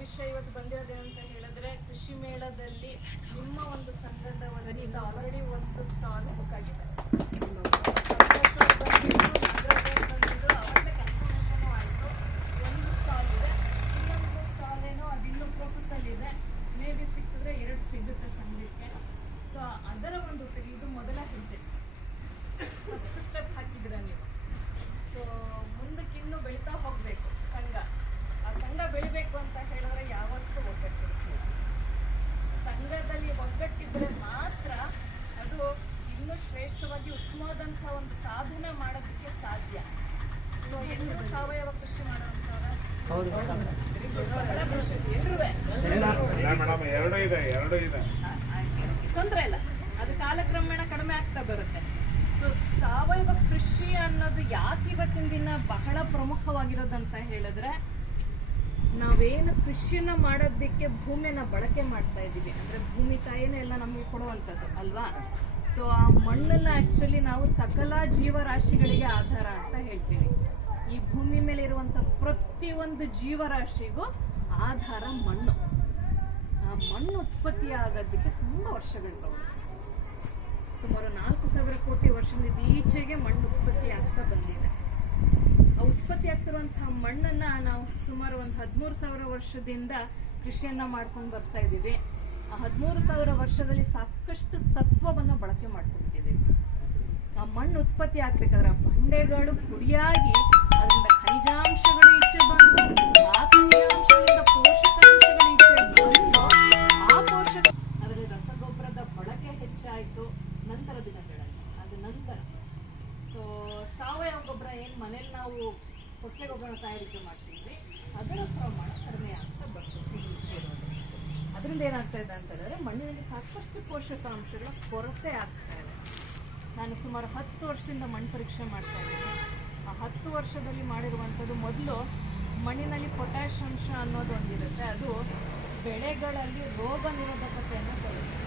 ವಿಷಯ ಇವತ್ತು ಬಂದಿರೋದೇನು ಅಂತ ಹೇಳಿದ್ರೆ, ಕೃಷಿ ಮೇಳದಲ್ಲಿ ನಿಮ್ಮ ಒಂದು ಸಂಘದ ಆಲ್ರೆಡಿ ಒಂದು ಸ್ಟಾಲ್ ಬುಕ್ ಆಗಿದೆ ಒಂದು ಸ್ಟಾಲ್ ಇದೆ ಇನ್ನೊಂದು ಸ್ಟಾಲ್ ಏನೋ ಅದಿನ್ನೂ ಪ್ರೋಸೆಸ್ಸಲ್ಲಿ ಇದೆ ಮೇ ಬಿ ಸಿಕ್ಕಿದ್ರೆ ಎರಡು ಸಿಗುತ್ತೆ ಸಂಘಕ್ಕೆ ಸೊ ಅದರ ಒಂದು ಒಟ್ಟಿಗೆ ಇದು ಮೊದಲ ಹೆಜ್ಜೆ ಫಸ್ಟ್ ಸ್ಟೆಪ್ ಹಾಕಿದ್ದೀರ ನೀವು ಸೊ ಮುಂದಕ್ಕೆ ಇನ್ನೂ ಬೆಳೀತಾ ಹೋಗಬೇಕು ಸಂಘ ಆ ಸಂಘ ಬೆಳಿಬೇಕು ಅಂತ ಹೇಳಿದ್ರೆ ಯಾವತ್ತೂ ಒಗ್ಗಟ್ಟಿರುತ್ತೆ ಸಂಘದಲ್ಲಿ ಒಗ್ಗಟ್ಟಿದ್ರೆ ಮಾತ್ರ ಅದು ಇನ್ನೂ ಶ್ರೇಷ್ಠವಾಗಿ ಉತ್ತಮವಾದಂತಹ ಒಂದು ಸಾಧನೆ ಮಾಡೋದಕ್ಕೆ ಸಾಧ್ಯ. ಸೊ ಎಲ್ಲರೂ ಸಾವಯವ ಕೃಷಿ ಇದೆ ತೊಂದರೆ ಇಲ್ಲ. ಅದು ಕಾಲಕ್ರಮೇಣ ಕಡಿಮೆ ಆಗ್ತಾ ಬರುತ್ತೆ. ಸೊ ಸಾವಯವ ಕೃಷಿ ಅನ್ನೋದು ಯಾಕೆ ಇವತ್ತಿನ ದಿನ ಬಹಳ ಪ್ರಮುಖವಾಗಿರೋದಂತ ಹೇಳಿದ್ರೆ ನಾವೇನು ಕೃಷಿಯನ್ನ ಮಾಡೋದಕ್ಕೆ ಭೂಮಿಯನ್ನ ಬಳಕೆ ಮಾಡ್ತಾ ಇದ್ದೀವಿ ಅಂದ್ರೆ ಭೂಮಿ ತಾಯಿನೇ ಎಲ್ಲ ನಮಗೆ ಕೊಡುವಂಥದ್ದು ಅಲ್ವಾ? ಸೊ ಆ ಮಣ್ಣನ್ನ ಆಕ್ಚುಲಿ ನಾವು ಸಕಲ ಜೀವರಾಶಿಗಳಿಗೆ ಆಧಾರ ಅಂತ ಹೇಳ್ತೀವಿ. ಈ ಭೂಮಿ ಮೇಲೆ ಇರುವಂತ ಪ್ರತಿಯೊಂದು ಜೀವರಾಶಿಗೂ ಆಧಾರ ಮಣ್ಣು. ಆ ಮಣ್ಣು ಉತ್ಪತ್ತಿ ಆಗೋದಕ್ಕೆ ತುಂಬಾ ವರ್ಷಗಳು ಸುಮಾರು ನಾಲ್ಕು ಸಾವಿರ ಕೋಟಿ ವರ್ಷದಿಂದ ಈಚೆಗೆ ಮಣ್ಣು ಉತ್ಪತ್ತಿ ಆಗ್ತಾ ಬಂದಿದೆ. ಆ ಉತ್ಪತ್ತಿ ಆಗ್ತಿರುವಂತಹ ಮಣ್ಣನ್ನ ನಾವು ಸುಮಾರು ಒಂದು ಹದಿಮೂರು ಸಾವಿರ ವರ್ಷದಿಂದ ಕೃಷಿಯನ್ನ ಮಾಡ್ಕೊಂಡು ಬರ್ತಾ ಇದ್ದೀವಿ. ಹದಿಮೂರು ಸಾವಿರ ವರ್ಷದಲ್ಲಿ ಸಾಕಷ್ಟು ಸತ್ವವನ್ನು ಬಳಕೆ ಮಾಡ್ಕೊಂಡಿದ್ದೀವಿ. ಆ ಮಣ್ಣು ಉತ್ಪತ್ತಿ ಆಗ್ಬೇಕಾದ್ರೆ ಆ ಬಂಡೆಗಳು ಪುಡಿಯಾಗಿ ಅದರಿಂದ ಖನಿಜಾಂಶಗಳು ಈಚೆ ಬಂದು, ಆ ಖನಿಜಾಂಶಗಳಿಂದ ಪೋಷಕಾಂಶಗಳು ಆ ಪೋಷಕ ರಸಗೊಬ್ಬರದ ಬಳಕೆ ಹೆಚ್ಚಾಯಿತು. ನಂತರ ದಿನಗಳಲ್ಲಿ, ಅದು ನಂತರ. ಸೊ ಸಾವಯವ ಗೊಬ್ಬರ ಏನು ಮನೇಲಿ ನಾವು ಕೊಟ್ಟೆ ಗೊಬ್ಬರ ತಯಾರಿಕೆ ಮಾಡ್ತೀವಿ ಅದರ ಪ್ರಮಾಣ ಕಡಿಮೆ ಅದರಿಂದ ಏನಾಗ್ತಾ ಇದೆ ಅಂತ ಮಣ್ಣಿನಲ್ಲಿ ಸಾಕಷ್ಟು ಪೋಷಕಾಂಶಗಳ ಕೊರತೆ ಆಗ್ತಾ ಇದೆ. ನಾನು ಸುಮಾರು ಹತ್ತು ವರ್ಷದಿಂದ ಮಣ್ಣು ಪರೀಕ್ಷೆ ಮಾಡ್ತಾ ಇದ್ದೀನಿ. ಆ ಹತ್ತು ವರ್ಷದಲ್ಲಿ ಮಾಡಿರುವಂಥದ್ದು ಮೊದಲು ಮಣ್ಣಿನಲ್ಲಿ ಪೊಟ್ಯಾಶ್ ಅಂಶ ಅನ್ನೋದು ಒಂದಿರುತ್ತೆ. ಅದು ಬೆಳೆಗಳಲ್ಲಿ ರೋಗ ನಿರೋಧಕತೆಯನ್ನು ಕೊಡುತ್ತೆ.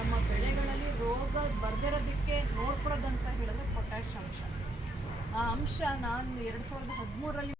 ನಮ್ಮ ಬೆಳೆಗಳಲ್ಲಿ ರೋಗ ಬರ್ದಿರೋದಕ್ಕೆ ನೋಡ್ಕೊಳ್ಳೋದಂತ ಹೇಳಿದ್ರೆ ಪೊಟ್ಯಾಶ್ ಅಂಶ. ಆ ಅಂಶ ನಾನು ಎರಡು ಸಾವಿರದ ಹದಿಮೂರರಲ್ಲಿ